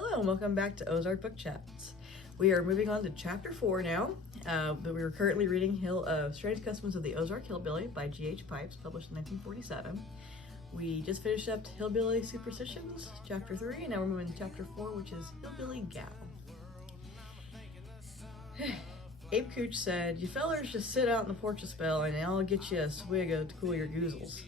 Hello and welcome back to Ozark Book Chats. We are moving on to Chapter 4 now, but we are currently reading Strange Customs of the Ozark Hillbilly by G.H. Pipes, published in 1947. We just finished up Hillbilly Superstitions, Chapter 3, and now we're moving to Chapter 4, which is Hillbilly Gal. Abe Cooch said, "You fellers just sit out on the porch a spell and I'll get you a swig to cool your goozles.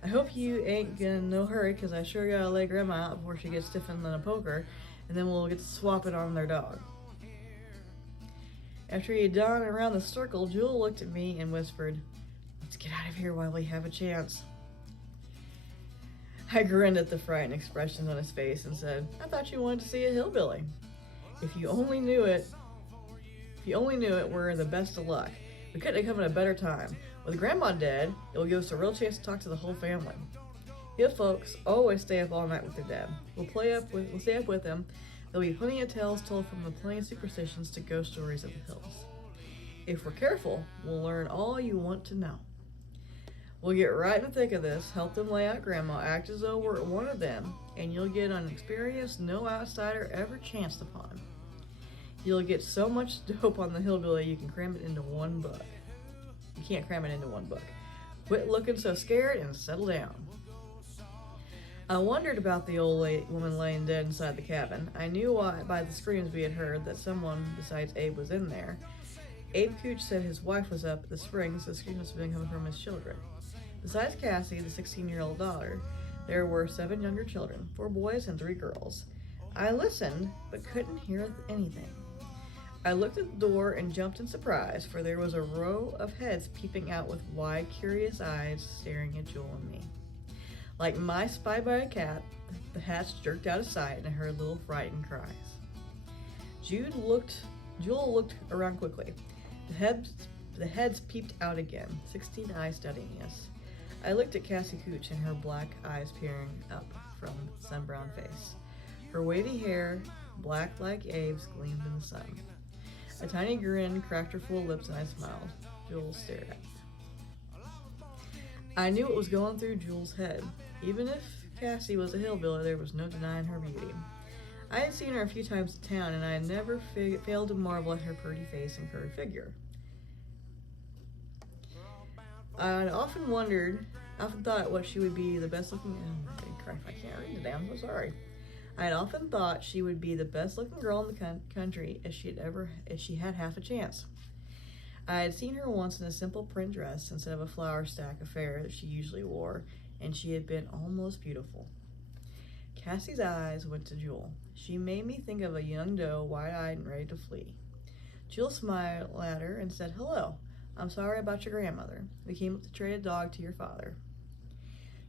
I hope you ain't in no hurry, because I sure gotta lay Grandma out before she gets stiffened in a poker, and then we'll get to swap it on their dog." After he had gone around the circle, Jewel looked at me and whispered, "Let's get out of here while we have a chance." I grinned at the frightened expressions on his face and said, "I thought you wanted to see a hillbilly. If you only knew it, we're in the best of luck. We couldn't have come at a better time. With Grandma dead, it will give us a real chance to talk to the whole family. You folks always stay up all night with their dad. We'll stay up with them. There'll be plenty of tales told, from the plain superstitions to ghost stories of the hills. If we're careful, we'll learn all you want to know. We'll get right in the thick of this, help them lay out Grandma, act as though we're one of them, and you'll get an experience no outsider ever chanced upon. You'll get so much dope on the hillbilly you can cram it into one book. You can't cram it into one book. Quit looking so scared and settle down." I wondered about the old woman laying dead inside the cabin. I knew by the screams we had heard that someone besides Abe was in there. Abe Cooch said his wife was up at the springs, the screams must have been coming from his children. Besides Cassie, the 16-year-old daughter, there were 7 younger children, 4 boys and 3 girls. I listened, but couldn't hear anything. I looked at the door and jumped in surprise, for there was a row of heads peeping out with wide, curious eyes staring at Jewel and me. Like mice spied by a cat, the hats jerked out of sight and I heard little frightened cries. Jewel looked around quickly. The heads peeped out again, 16 eyes studying us. I looked at Cassie Cooch and her black eyes peering up from the sun-brown face. Her wavy hair, black like Abe's, gleamed in the sun. A tiny grin cracked her full lips and I smiled. Jewel stared at me. I knew what was going through Jewel's head. Even if Cassie was a hillbilly, there was no denying her beauty. I had seen her a few times in town, and I had never failed to marvel at her pretty face and curved figure. I had often thought what she would be the best looking. Oh, crap! I can't read today. I'm so sorry. I had often thought she would be the best-looking girl in the country if she had half a chance. I had seen her once in a simple print dress instead of a flower stack affair that she usually wore, and she had been almost beautiful. Cassie's eyes went to Jewel. She made me think of a young doe, wide-eyed and ready to flee. Jewel smiled at her and said, "Hello. I'm sorry about your grandmother. We came up to trade a dog to your father."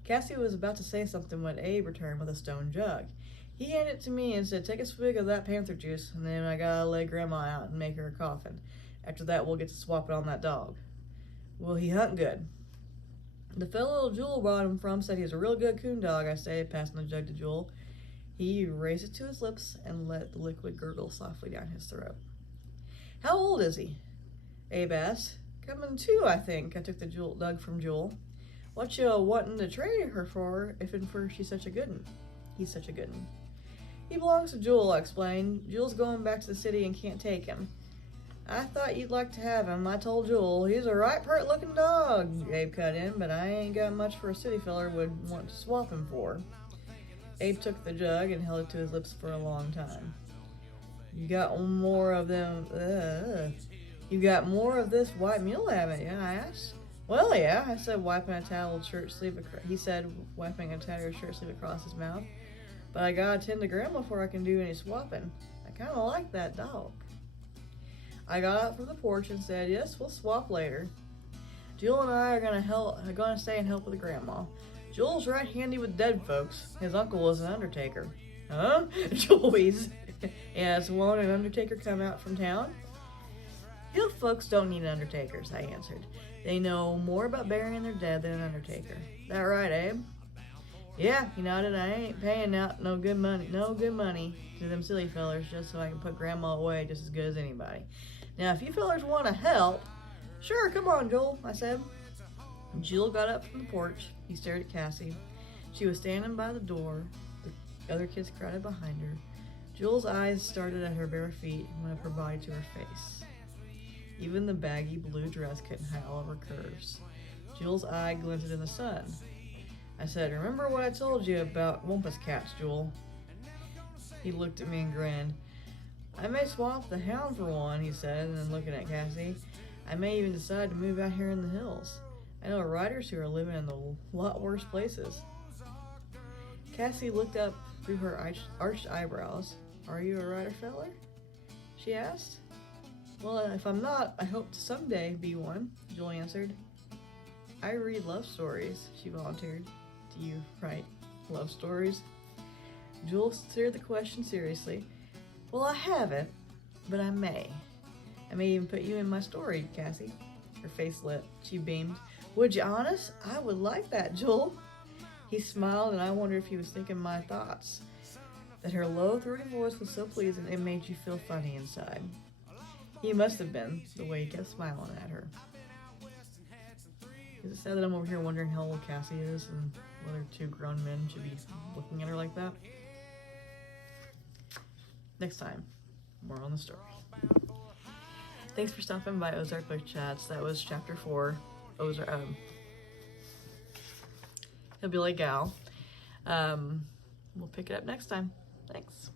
Cassie was about to say something when Abe returned with a stone jug. He handed it to me and said, "Take a swig of that panther juice, and then I gotta lay Grandma out and make her a coffin. After that, we'll get to swap it on that dog. Will he hunt good?" "The fellow Jewel brought him from said he was a real good coon dog," I said, passing the jug to Jewel. He raised it to his lips and let the liquid gurgle softly down his throat. "How old is he?" Abe asked. "Coming 2, I think," I took the jug from Jewel. "What you wantin' to trade her for, if and for she's such a good un?" "He's such a good un." "He belongs to Jewel," I explained. "Jewel's going back to the city and can't take him." "I thought you'd like to have him. I told Jewel he's a right pert looking dog," Abe cut in, "but I ain't got much for a city feller would want to swap him for." Abe took the jug and held it to his lips for a long time. You got more of this white mule, haven't you?" I asked. "Well, yeah," I said, wiping a tattered shirt sleeve across his mouth. "But I gotta tend to Grandma before I can do any swapping. I kinda like that dog." I got out from the porch and said, "Yes, we'll swap later. Jewel and I are gonna stay and help with Grandma. Jewel's right handy with dead folks. His uncle was an undertaker." "Huh?" Jewel wheezed. "Yes, won't an undertaker come out from town?" "Hill folks don't need undertakers," I answered. "They know more about burying their dead than an undertaker. That right, Abe?" "Yeah," he nodded. "I ain't paying out no good money to them silly fellers just so I can put Grandma away just as good as anybody. Now, if you fellers want to help..." "Sure, come on, Joel," I said. Jill got up from the porch. He stared at Cassie. She was standing by the door, Other kids crowded behind her. Jewel's eyes started at her bare feet and went up her body to her face. Even the baggy blue dress couldn't hide all of her curves. Jewel's eye glinted in the sun. I said, "Remember what I told you about Wumpus cats, Jewel?" He looked at me and grinned. "I may swap the hound for one," he said, and then looking at Cassie, "I may even decide to move out here in the hills. I know riders who are living in a lot worse places." Cassie looked up through her arched eyebrows. "Are you a rider feller?" she asked. "Well, if I'm not, I hope to someday be one," Jewel answered. "I read love stories," she volunteered. "Do you write love stories?" Jewel considered the question seriously. "Well, I haven't, but I may. I may even put you in my story, Cassie." Her face lit. She beamed. "Would you honest? I would like that, Jewel." He smiled, and I wondered if he was thinking my thoughts. That her low, throaty voice was so pleasing it made you feel funny inside. He must have been, the way he kept smiling at her. Is it sad that I'm over here wondering how old Cassie is and whether two grown men should be looking at her like that? Next time, more on the story. Thanks for stopping by Ozark Book Chats. That was Chapter 4, Ozark Hillbilly Gal. We'll pick it up next time. Thanks.